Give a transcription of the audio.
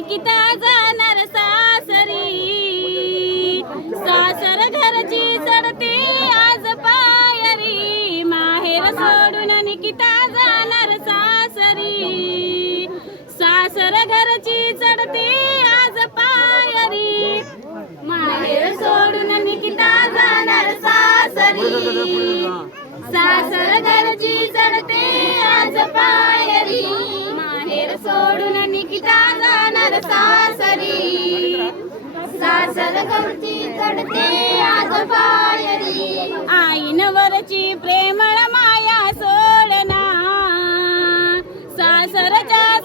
निकिता जाणार सासरी, सासर घरची चढते आज पायरी, माहेर सोडून निकिता जाणार सासरी, सासर घरची चढते आज पायरी, माहेर सोडून निकिता जाणार सासरी, सासर घरची चढते आज पायरी, माहेर सोडून निकिता जाणार सासरी, सासर घरची चढते आज पायरी, आईनवरची प्रेमळ माया सोडना, सासरच्या